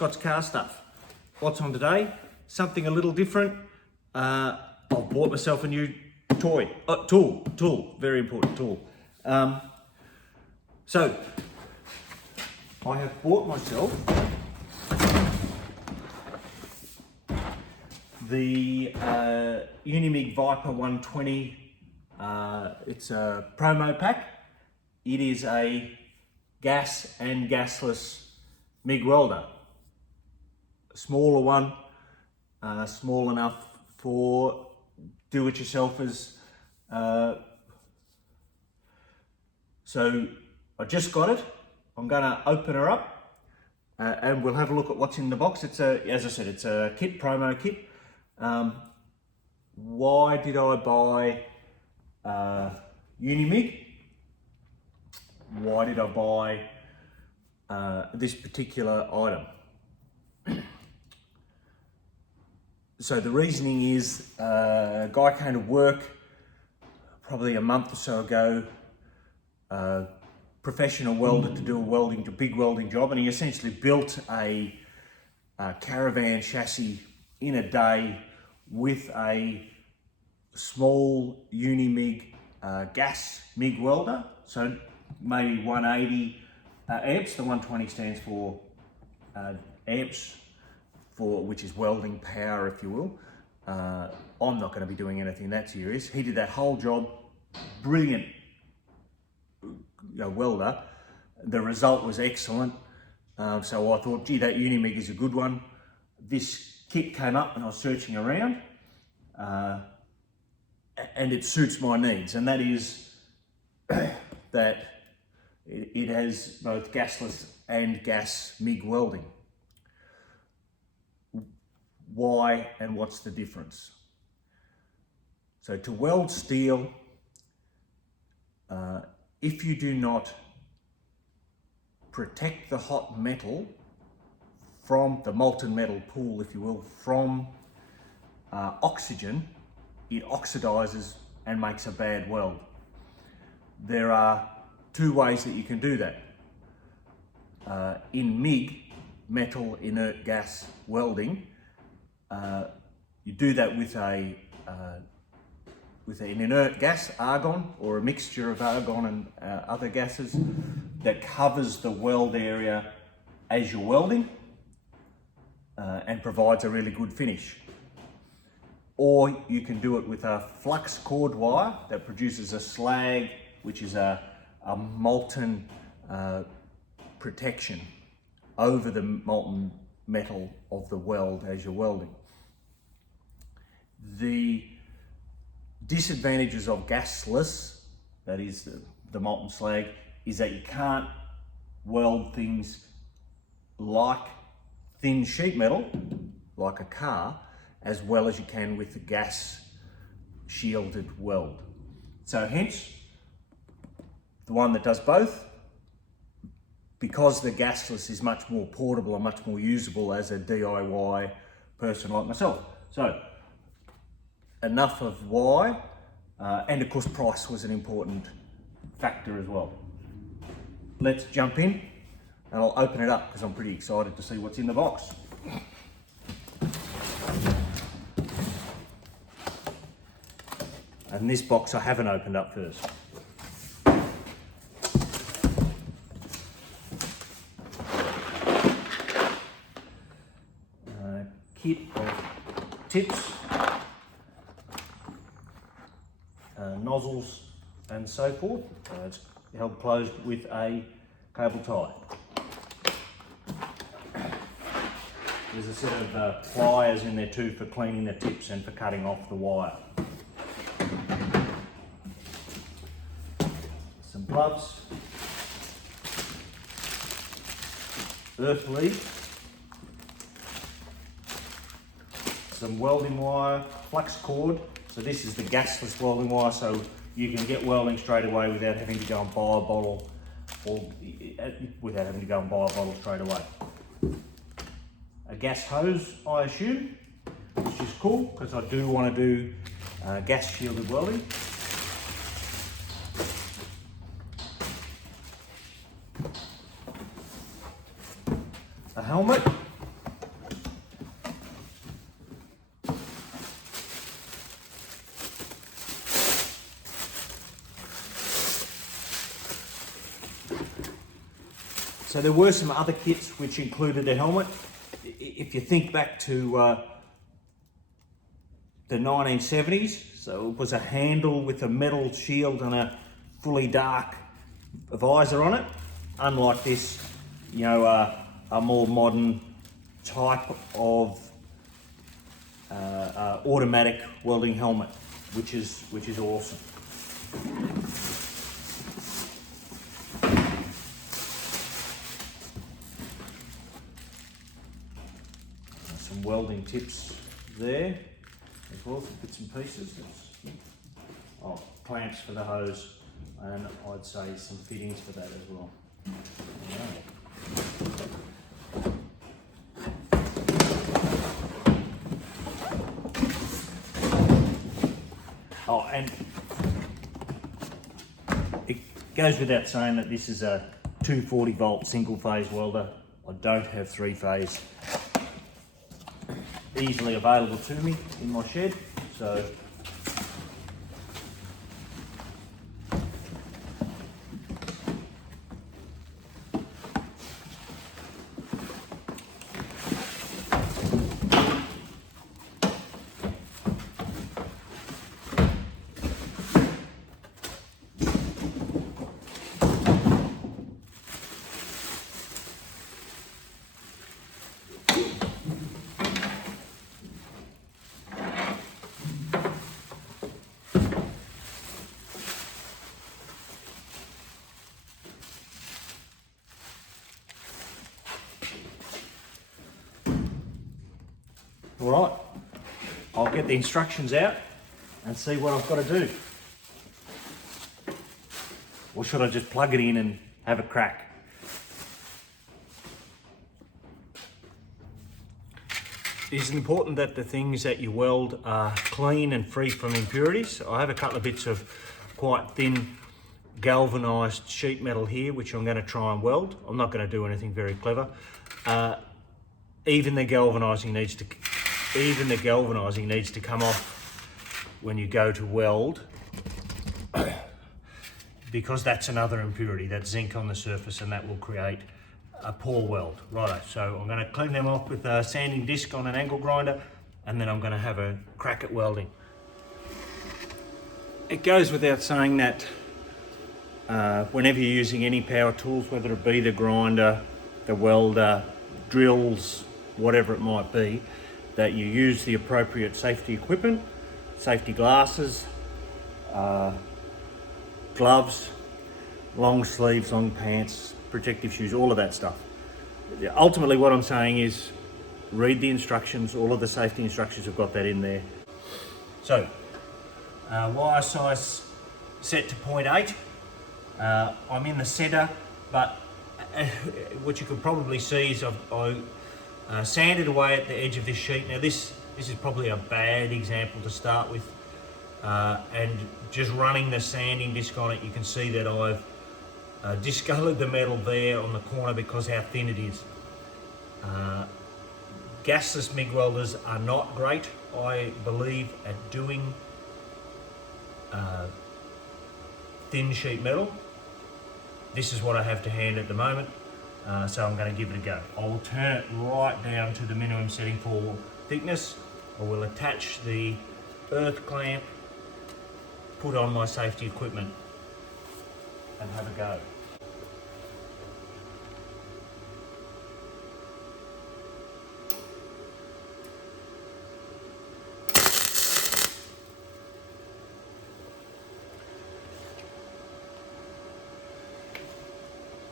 Scott's Car Stuff. What's on today? Something a little different. I've bought myself a new tool, very important tool. So, I have bought myself the Unimig Viper 120. It's a promo pack. It is a gas and gasless MIG welder. A smaller one, small enough for do-it-yourselfers. So I just got it. I'm going to open her up and we'll have a look at what's in the box. It's as I said, it's a kit, promo kit. Why did I buy Unimig? Why did I buy this particular item? So the reasoning is a guy came to work probably a month or so ago, professional welder to do a big welding job, and he essentially built a caravan chassis in a day with a small Unimig gas MIG welder, so maybe 180 amps. The 120 stands for amps, which is welding power, if you will. I'm not going to be doing anything that serious. He did that whole job, brilliant welder. The result was excellent. So I thought, gee, that Unimig is a good one. This kit came up and I was searching around, and it suits my needs, and that is that it has both gasless and gas MIG welding. Why and what's the difference? So to weld steel, if you do not protect the hot metal from the molten metal pool, if you will, from oxygen, it oxidizes and makes a bad weld. There are two ways that you can do that. In MIG, metal inert gas welding, you do that with an inert gas, argon, or a mixture of argon and other gases that covers the weld area as you're welding and provides a really good finish. Or you can do it with a flux cord wire that produces a slag, which is a molten protection over the molten metal of the weld as you're welding. The disadvantages of gasless, that is the molten slag, is that you can't weld things like thin sheet metal, like a car, as well as you can with the gas shielded weld. So hence, the one that does both, because the gasless is much more portable and much more usable as a DIY person like myself. So, enough of why, and of course price was an important factor as well. Let's jump in and I'll open it up because I'm pretty excited to see what's in the box. And this box I haven't opened up first. Kit of tips, nozzles and so forth. It's held closed with a cable tie. There's a set of pliers in there too for cleaning the tips and for cutting off the wire. Some gloves, earth lead, some welding wire, flux cord. So this is the gasless welding wire, so you can get welding straight away without having to go and buy a bottle, or without having to go and buy a bottle straight away. A gas hose, I assume, which is cool because I do want to do gas shielded welding. A helmet, So there were some other kits which included a helmet. If you think back to the 1970s, so it was a handle with a metal shield and a fully dark visor on it. Unlike this, you know, a more modern type of automatic welding helmet, which is awesome. Some welding tips there as well for bits and pieces. Oh, clamps for the hose, and I'd say some fittings for that as well. Oh, and it goes without saying that this is a 240 volt single phase welder. I don't have 3-phase easily available to me in my shed, so all right, I'll get the instructions out and see what I've got to do. Or should I just plug it in and have a crack? It is important that the things that you weld are clean and free from impurities. I have a couple of bits of quite thin galvanised sheet metal here, which I'm going to try and weld. I'm not going to do anything very clever. Even the galvanising needs to come off when you go to weld, because that's another impurity, that's zinc on the surface, and that will create a poor weld. Righto, so I'm going to clean them off with a sanding disc on an angle grinder, and then I'm going to have a crack at welding. It goes without saying that whenever you're using any power tools, whether it be the grinder, the welder, drills, whatever it might be, that you use the appropriate safety equipment, safety glasses, gloves, long sleeves, long pants, protective shoes, all of that stuff. Ultimately what I'm saying is read the instructions. All of the safety instructions have got that in there. So wire size set to 0.8. I'm in the center, but what you can probably see is I sanded away at the edge of this sheet. Now this is probably a bad example to start with, and just running the sanding disc on it, you can see that I've discoloured the metal there on the corner because how thin it is. Gasless MIG welders are not great, I believe, at doing thin sheet metal. This is what I have to hand at the moment. So I'm going to give it a go. I will turn it right down to the minimum setting for thickness. I will attach the earth clamp, put on my safety equipment, and have a go.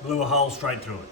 Blew a hole straight through it.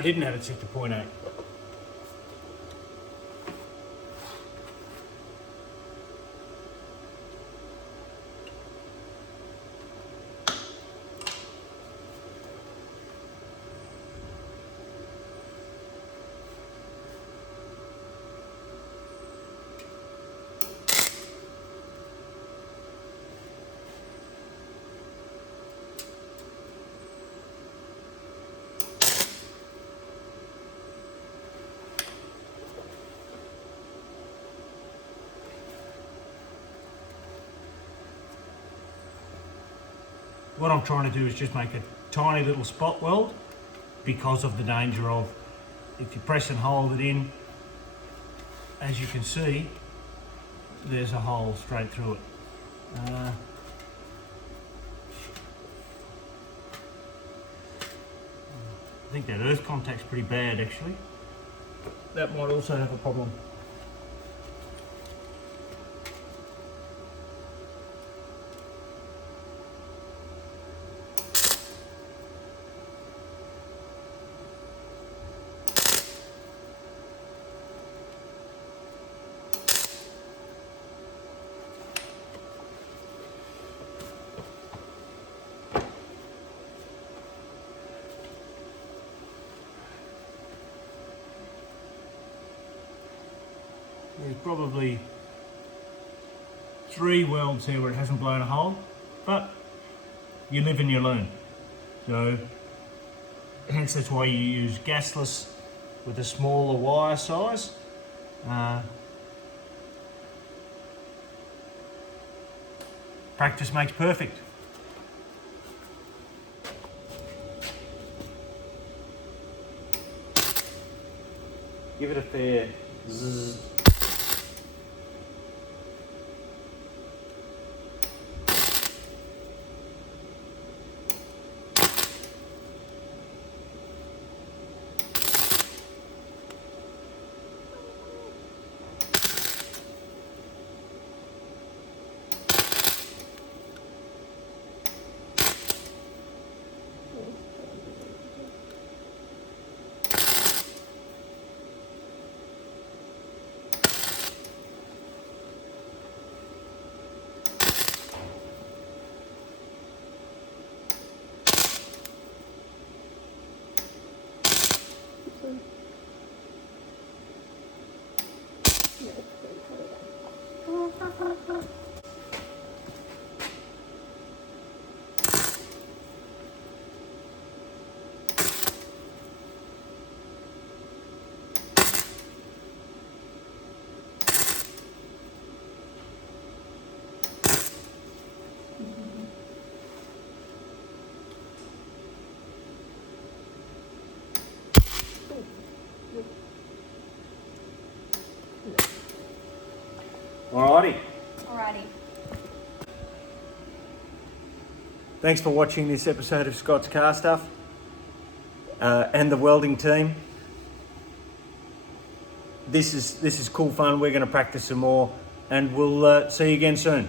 I didn't have it set to 0.8. what I'm trying to do is just make a tiny little spot weld, because of the danger of, if you press and hold it in, as you can see, there's a hole straight through it. I think that earth contact's pretty bad actually. That might also have a problem. There's probably 3 welds here where it hasn't blown a hole, but you live and you learn. So hence that's why you use gasless with a smaller wire size. Practice makes perfect. Give it a fair zzz. Alrighty. Alrighty. Thanks for watching this episode of Scott's Car Stuff and the welding team. This is cool fun. We're going to practice some more, and we'll see you again soon.